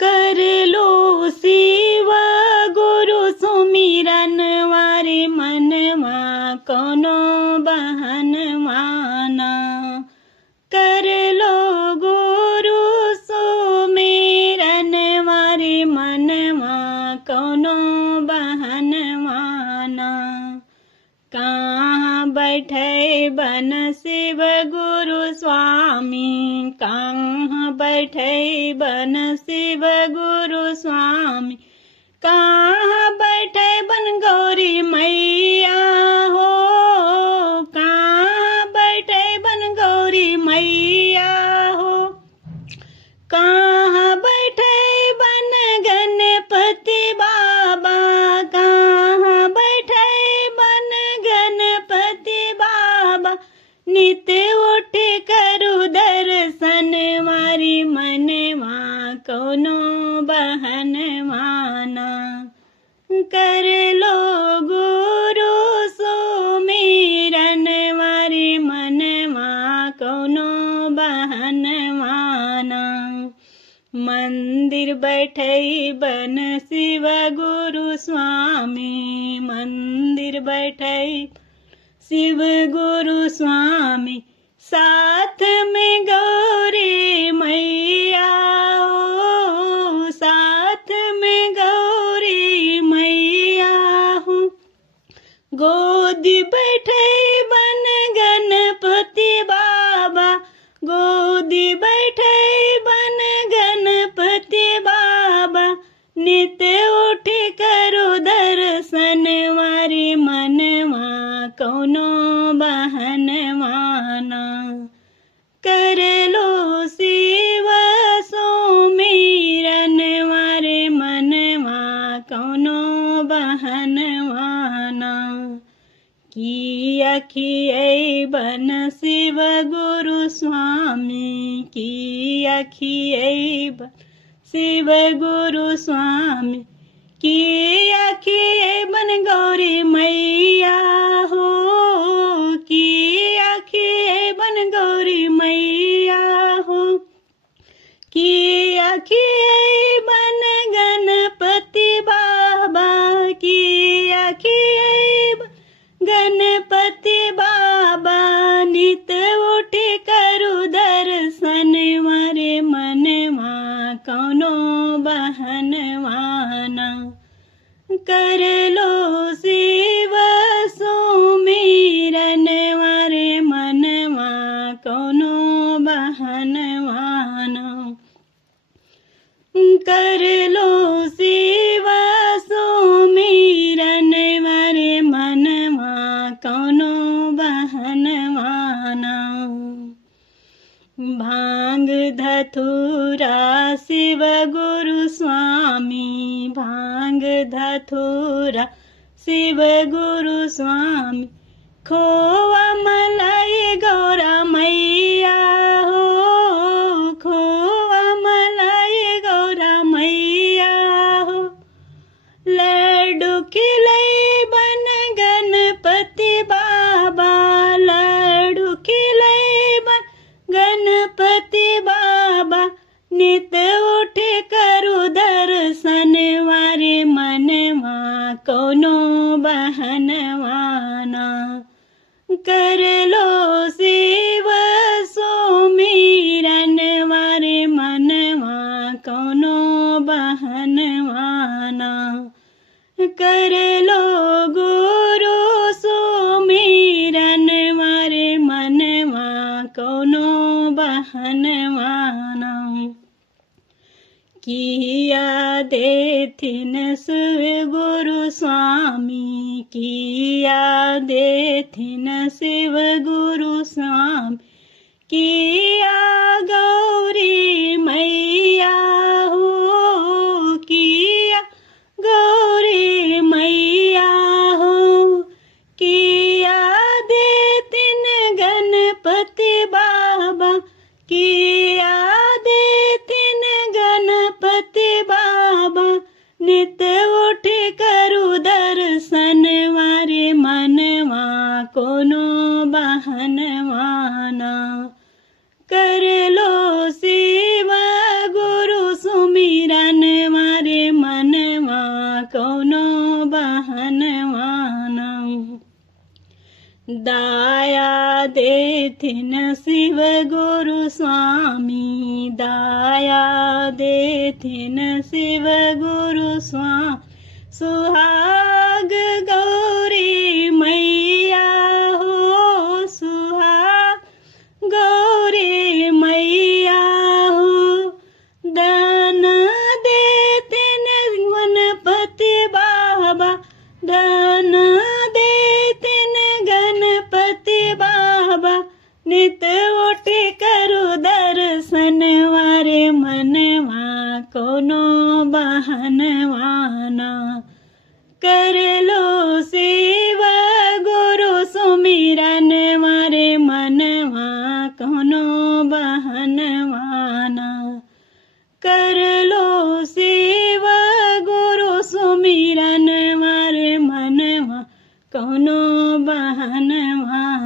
कर लो शिव गुरु सुमिरन वारे मनवा कोनो बहन माना। कर लो गुरु सुमिरन वारे मनवा कोनो बहन माना। कहाँ बैठे बन शिव गुरु स्वामी, कहाँ बैठे बन शिव गुरु स्वामी, कहाँ बैठे बन गौरी मैया हो, कहाँ बैठे बन गौरी मैया हो। कहाँ बैठे बन गणपति बाबा, कहाँ बैठे बन गणपति बाबा। नित उठ करू दर्शन मारी मनवा कोनो बहन माना। कर लो गुरु सुमिरन मारी मनवा कोनो बहन माना। मंदिर बैठे बन शिव गुरु स्वामी, मंदिर बैठे शिव गुरु स्वामी। साथ में गौरी मैया हो, साथ में गौरी मैया हो। गोदी बैठे बन गणपति बाबा, गोदी बैठे बन गणपति बाबा। नित उठ करो दर्शन मारी मनवा कोनो बहन माना। कर लो शिव सुमिरन मारे मनवा कोनो बहन माना। किया किए बन शिव गुरु स्वामी, किया किए बन शिव गुरु स्वामी। किया किए बन गौरी मैया हो, किया किए बन गौरी मैया हो। किया किए बन गणपति बाबा, किया किए बन गणपति बाबा। नित उठ करू दर्शन मारे मनवा कोनो बहन माना। कर लो शिव सुमिरन मारे मनवा कोनो बहन माना। कर लो शिव सुमिरन मारे मनवा कोनो बहन माना। भांग धतूरा शिव गुरु स्वामी, भांग धतूरा शिव गुरु स्वामी। खोवा मलाई गौरा मैया हो, खोवा मलाई गौरा मैया हो। लड्डू खिलाई बन गणपति बाबा, लड्डू खिलाई बन गणपति बाबा। नित उठ करू दर्शन वारे मनवा कोनो बहन माना। कर लो शिव सुमिरन वारे मनवा कोनो बहन माना। कर लो गुरु सुमिरन वारे मनवा कोनो बहन माना। किया देथिन शिव गुरु स्वामी, किया देथिन शिव गुरु स्वामी। किया गौरी मैया हो, किया गौरी मैया हो। किया देथिन गणपति बाबा, किया देथिन गणपति बाबा। नित उठ करू दर्शन वारे मनवा कोनो बहन माना। कर लो शिव गुरु सुमिरन दाया देथिन शिव गुरु स्वामी, दाया देथिन शिव गुरु स्वामी। सुहाग गौरी मैया हो, सुहाग गौरी मैया हो। दान देतिन गणपति बाबा, दान देतिन गणपति बाबा। नित उठी करू दर्शन वारे मनवा, कोनो बहनवाना। कर लो शिव गुरु सुमिरन मारे मनवा, कोनो बहनवाना। कर लो शिव गुरु सुमिरन मारे मनवा, कोनो बहनवाना।